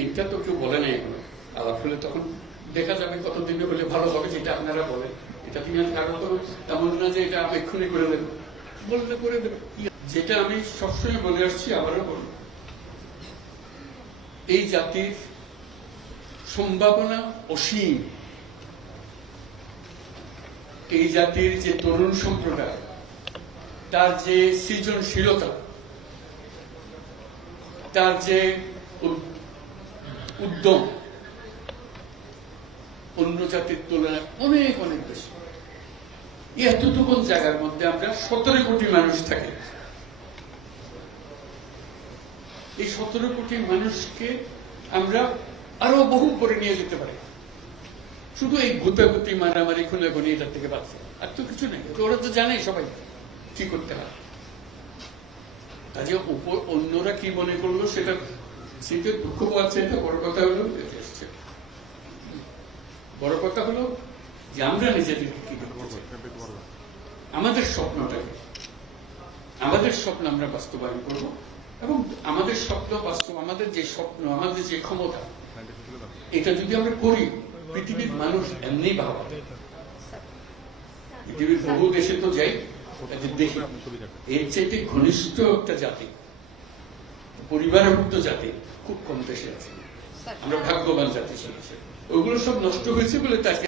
এইটা তো কেউ বলে নাই এখনো। আলাপ হলে তখন দেখা যাবে কতদিনে হলে ভালো হবে, যেটা আপনারা বলেন। এটা তিনি কারণ তো তেমন না যে এটা আমি এক্ষুনি করে দেবো, বললে করে দেবো। যেটা আমি সবসময় বলে আসছি, আবারও বলি, এই জাতির সম্ভাবনা অসীম। এই জাতির যে তরুণ সম্প্রদায়, তার যে সৃজনশীলতা, তার যে উদ্যম অন্য জাতির তুলনায় অনেক অনেক বেশি। এতটুকু জায়গার মধ্যে আমরা 17 কোটি মানুষ থাকি। এই 17 কোটি মানুষকে আমরা আরো বহু করে নিয়ে যেতে পারি, শুধু এই গুতাগুতি মারামারি খুনাখুনি এটার থেকে বাঁচছে, আর তো কিছু নেই। ওরা তো জানে সবাই কি করতে হয়। কাজে অন্যরা কি মনে করলো সেটা শীতের দুঃখ পাচ্ছে। এটা বড় কথা হলো, বড় কথা হলো যে আমরা নিজেদেরকে কি করবো, আমাদের স্বপ্নটাকে, আমাদের স্বপ্ন আমরা বাস্তবায়ন করব। এবং আমাদের স্বপ্ন বাস্তব, আমাদের যে স্বপ্ন, আমাদের যে ক্ষমতা, এটা যদি আমরা করি, পৃথিবীর মানুষ এমনি ভাবা। পৃথিবীর বহু দেশে তো যাই, দেখি এর চাইতে ঘনিষ্ঠ একটা জাতি, পরিবারভুক্ত জাতি খুব কম দেশে আছে। আমরা ভাগ্যবান জাতি ছিল। ওইগুলো সব নষ্ট হয়েছে বলে তাকে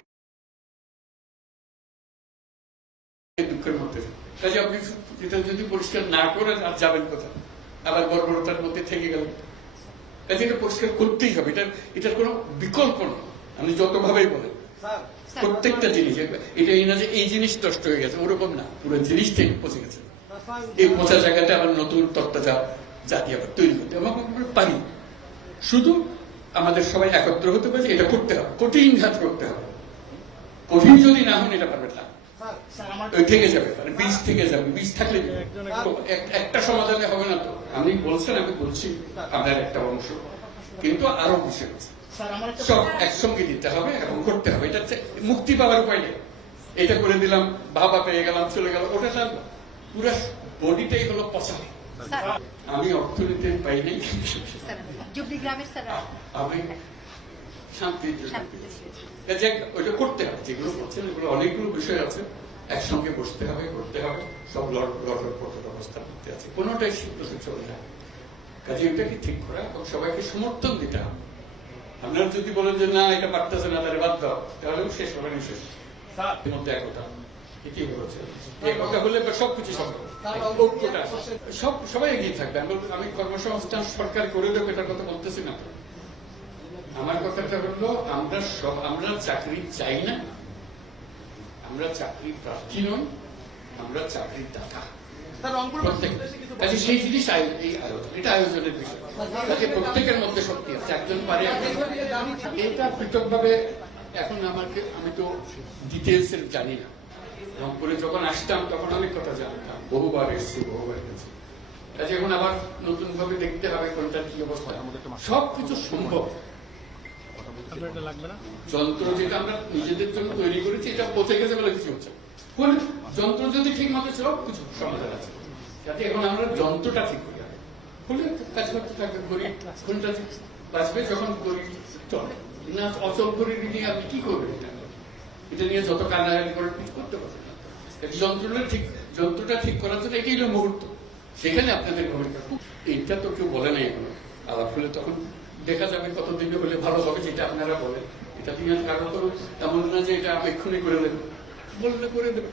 দুঃখের মধ্যে। কাজে আপনি এটা যদি পরিষ্কার না করেন, আর যাবেন কোথায়? আবার বর্বরতার মধ্যে থেকে গেলেন। কাজে এটা পরিষ্কার করতেই হবে। এটার কোনো বিকল্প নেই। আপনি যতভাবেই বলেন, প্রত্যেকটা জিনিস, এটা এই না যে এই জিনিস নষ্ট হয়ে গেছে, ওরকম না, পুরো জিনিসটাই পচে গেছে। এই পচা জায়গাতে আবার নতুন তত্ত্বটা জাতি আবার তৈরি করতে আমরা পারি। শুধু আমাদের সবাই একত্র হতে পারে, এটা করতে হবে, কঠিন ঘাত করতে হবে। কঠিন যদি না হন, এটা পারবেন না, থেকে যাবে, বীজ থেকে যাবে। বীজ থাকলে একটা সমাধানে হবে না। তো আমি বলছেন, আমি বলছি আপনার একটা অংশ, কিন্তু আরো বিষয় আছে, সব একসঙ্গে দিতে হবে এবং করতে হবে। এটা মুক্তি পাওয়ার উপায় নেই। এটা করে দিলাম, ভাবা পেয়ে গেলাম, চলে গেল, ওটা না, পুরো বডিটাই হলো পচা। আমি অর্থনীতি পাই নাই, আমি শান্তির জন্য ওইটা করতে হবে। যেগুলো করছেন এগুলো অনেকগুলো বিষয় আছে, একসঙ্গে বসতে হবে, করতে হবে। সব লড়ার পথের অবস্থা করতে আছে, কোনোটাই সিদ্ধতে চলে যায়। কাজে এটাকে ঠিক করা এবং সবাইকে সমর্থন দিতে হবে। আপনারা যদি বলেন যে না, এটা পারতেছে না, তাহলে বাদ দাও, তাহলে শেষ হবে না। শেষ মধ্যে একতা, এটাই বলেছে। একতা হলে সবকিছু সবাই এগিয়ে থাকবে। আমি কর্মসংস্থান সরকার করে দেবো এটার কথা বলতেছি না। আমার কথাটা হলো, আমরা চাকরি চাই না, আমরা চাকরির প্রার্থী নই, আমরা চাকরির দাতা। সেই জিনিস এটা আয়োজনের বিষয়। প্রত্যেকের মধ্যে শক্তি আছে, একজন পারে। এটা পৃথকভাবে এখন আমি তো ডিটেলস জানি না। রংপুরে যখন আসতাম তখন অনেক কথা জানতাম, বহুবার এসেছি, বহুবার গেছি। কাজে এখন আবার নতুন ভাবে দেখতে হবে কোনটা কি অবস্থা। সবকিছু সম্ভব। যন্ত্র যেটা আমরা নিজেদের জন্য তৈরি করেছি, এটা পচে গেছে বলে কিছু হচ্ছে। যন্ত্র যদি ঠিক মতো সব কিছু সমাধান আছে। যাতে এখন আমরা যন্ত্রটা ঠিক করি, হলে কাজ করতে থাকবে। গরিব কোনটা বাঁচবে যখন গরিব চলে না, অচল গরিব নিয়ে আপনি কি করবেন? এটা নিয়ে যত কান্নাকাটি করে কিছু করতে পারবেন না। যন্ত্রটা ঠিক করার জন্য এটাই হলো মুহূর্ত। সেখানে আপনাদের ভূমিকা। এইটা তো কেউ বলে নাই এখনো। আলাপ হলে তখন দেখা যাবে কতদিনে হলে ভালো হবে, যেটা আপনারা বলেন। এটা তিনি কারণ তো তেমন না যে এটা আমি এক্ষুনি করে দেবো, বললে করে দেবে।